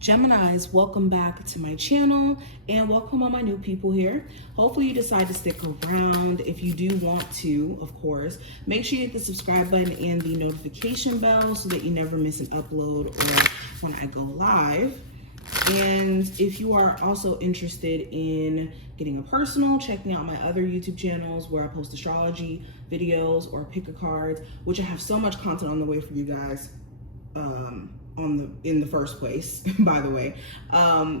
Geminis, welcome back to my channel and welcome all my new people here. Hopefully you decide to stick around. If you do want to, of course, make sure you hit the subscribe button and the notification bell so that you never miss an upload or when I go live. And if you are also interested in getting a personal, checking out my other YouTube channels where I post astrology videos or pick a cards, which I have so much content on the way for you guys. In the first place, by the way,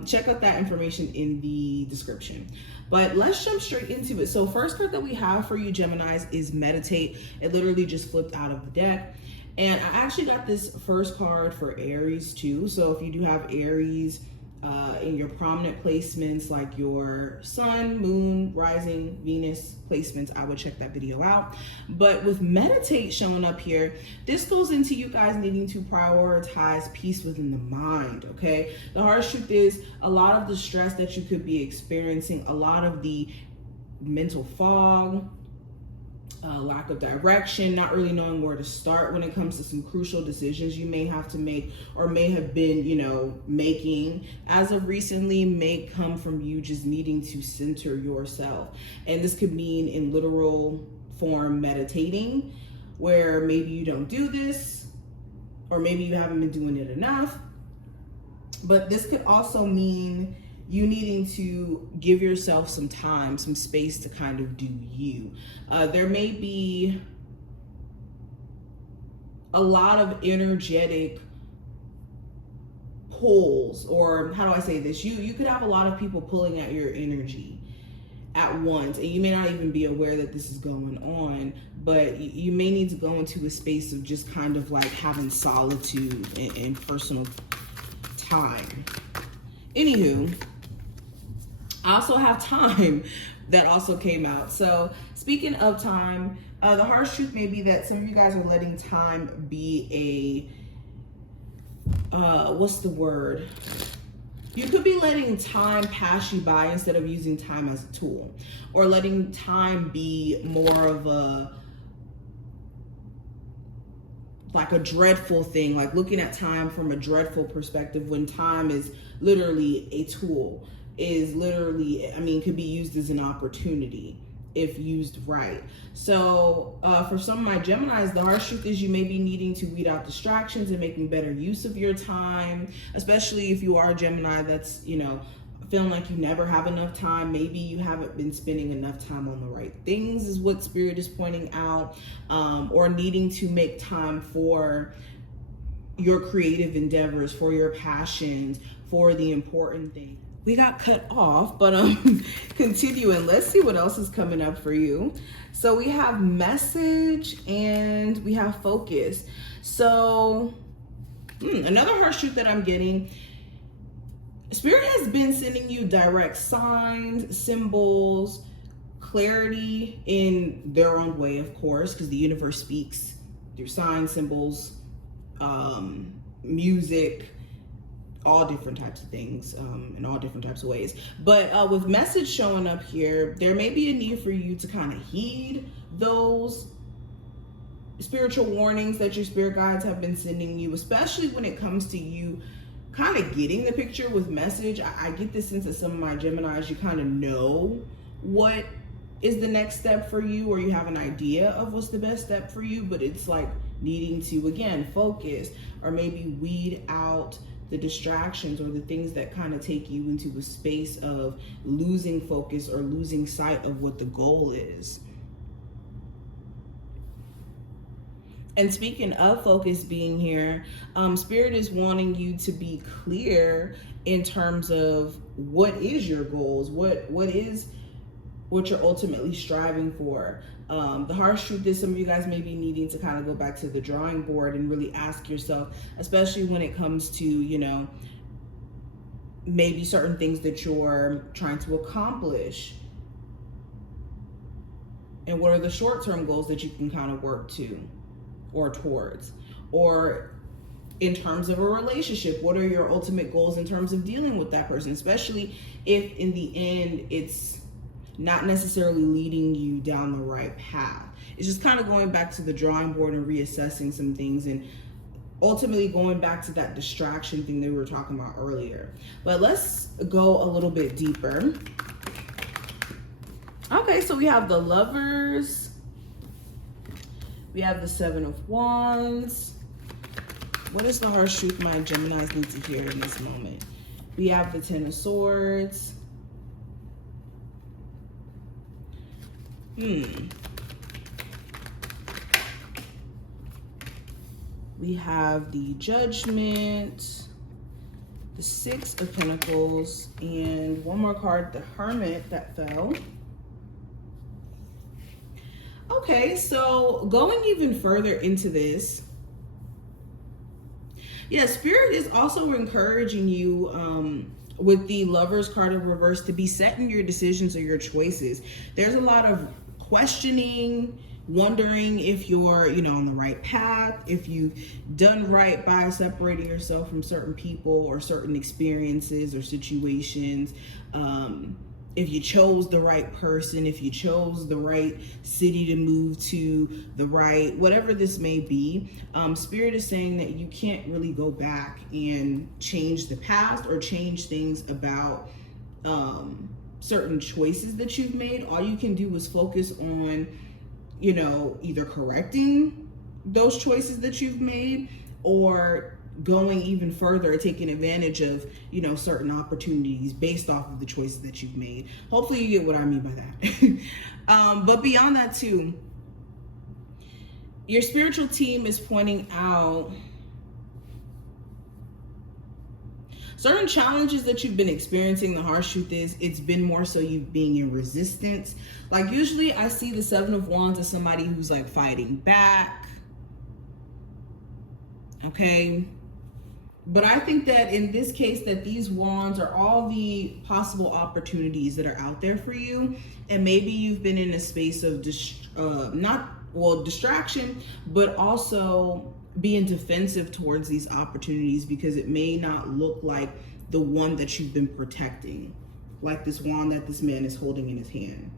check out that information in the description. But let's jump straight into it. So first card that we have for you Geminis is meditate. It literally just flipped out of the deck, and I actually got this first card for Aries too. So if you do have Aries in your prominent placements like your sun, moon, rising, Venus placements, I would check that video out. But with meditate showing up here, this goes into you guys needing to prioritize peace within the mind, okay? The harsh truth is a lot of the stress that you could be experiencing, a lot of the mental fog, lack of direction, not really knowing where to start when it comes to some crucial decisions you may have to make or may have been, making as of recently may come from you just needing to center yourself. And this could mean in literal form meditating, where maybe you don't do this or maybe you haven't been doing it enough. But this could also mean you needing to give yourself some time, some space to kind of do you. There may be a lot of energetic pulls, or how do I say this? You could have a lot of people pulling at your energy at once, and you may not even be aware that this is going on, but you may need to go into a space of just kind of like having solitude and personal time. Anywho, I also have time that also came out. So speaking of time, the harsh truth may be that some of you guys are letting time be a, what's the word? You could be letting time pass you by instead of using time as a tool, or letting time be more of like a dreadful thing, like looking at time from a dreadful perspective when time is literally a tool. Is literally, could be used as an opportunity if used right. So for some of my Geminis, the harsh truth is you may be needing to weed out distractions and making better use of your time, especially if you are a Gemini that's, feeling like you never have enough time. Maybe you haven't been spending enough time on the right things is what Spirit is pointing out, or needing to make time for your creative endeavors, for your passions, for the important things. We got cut off, but continuing, let's see what else is coming up for you. So we have message and we have focus. So another harsh truth that I'm getting, Spirit has been sending you direct signs, symbols, clarity in their own way, of course, because the universe speaks through signs, symbols, music, all different types of things, in all different types of ways. But with message showing up here, there may be a need for you to kind of heed those spiritual warnings that your spirit guides have been sending you, especially when it comes to you kind of getting the picture with message. I get this sense that some of my Geminis, you kind of know what is the next step for you, or you have an idea of what's the best step for you, but it's like needing to, again, focus or maybe weed out the distractions or the things that kind of take you into a space of losing focus or losing sight of what the goal is. And speaking of focus being here, Spirit is wanting you to be clear in terms of what is your goals, what you're ultimately striving for. The harsh truth is some of you guys may be needing to kind of go back to the drawing board and really ask yourself, especially when it comes to, maybe certain things that you're trying to accomplish. And what are the short-term goals that you can kind of work to or towards? Or in terms of a relationship, what are your ultimate goals in terms of dealing with that person, especially if in the end it's not necessarily leading you down the right path. It's just kind of going back to the drawing board and reassessing some things and ultimately going back to that distraction thing that we were talking about earlier. But let's go a little bit deeper. Okay, so we have the Lovers. We have the Seven of Wands. What is the harsh truth my Geminis need to hear in this moment? We have the Ten of Swords. We have the Judgment, the Six of Pentacles, and one more card, the Hermit, that fell. Okay, so going even further into this, yeah, Spirit is also encouraging you with the Lovers card in reverse to be set in your decisions or your choices. There's a lot of questioning, wondering if you're, on the right path, if you've done right by separating yourself from certain people or certain experiences or situations. If you chose the right person, if you chose the right city to move to, the right, whatever this may be, Spirit is saying that you can't really go back and change the past or change things about certain choices that you've made. All you can do is focus on, either correcting those choices that you've made or going even further, taking advantage of, certain opportunities based off of the choices that you've made. Hopefully you get what I mean by that. But beyond that too, your spiritual team is pointing out certain challenges that you've been experiencing. The harsh truth is it's been more so you being in resistance. Like usually I see the Seven of Wands as somebody who's like fighting back. Okay. But I think that in this case that these wands are all the possible opportunities that are out there for you. And maybe you've been in a space of distraction, but also being defensive towards these opportunities because it may not look like the one that you've been protecting, like this wand that this man is holding in his hand.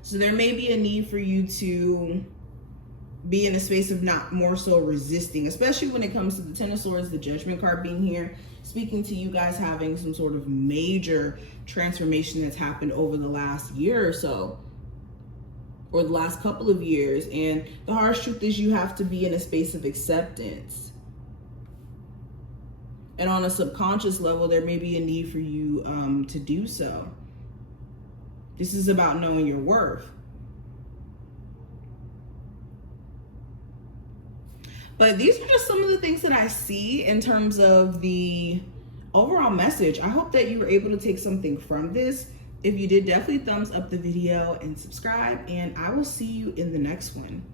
So there may be a need for you to be in a space of not more so resisting, especially when it comes to the Ten of Swords, the Judgment card being here, speaking to you guys having some sort of major transformation that's happened over the last year or so, or the last couple of years. And the harsh truth is you have to be in a space of acceptance. And on a subconscious level, there may be a need for you to do so. This is about knowing your worth. But these are just some of the things that I see in terms of the overall message. I hope that you were able to take something from this. If you did, definitely thumbs up the video and subscribe, and I will see you in the next one.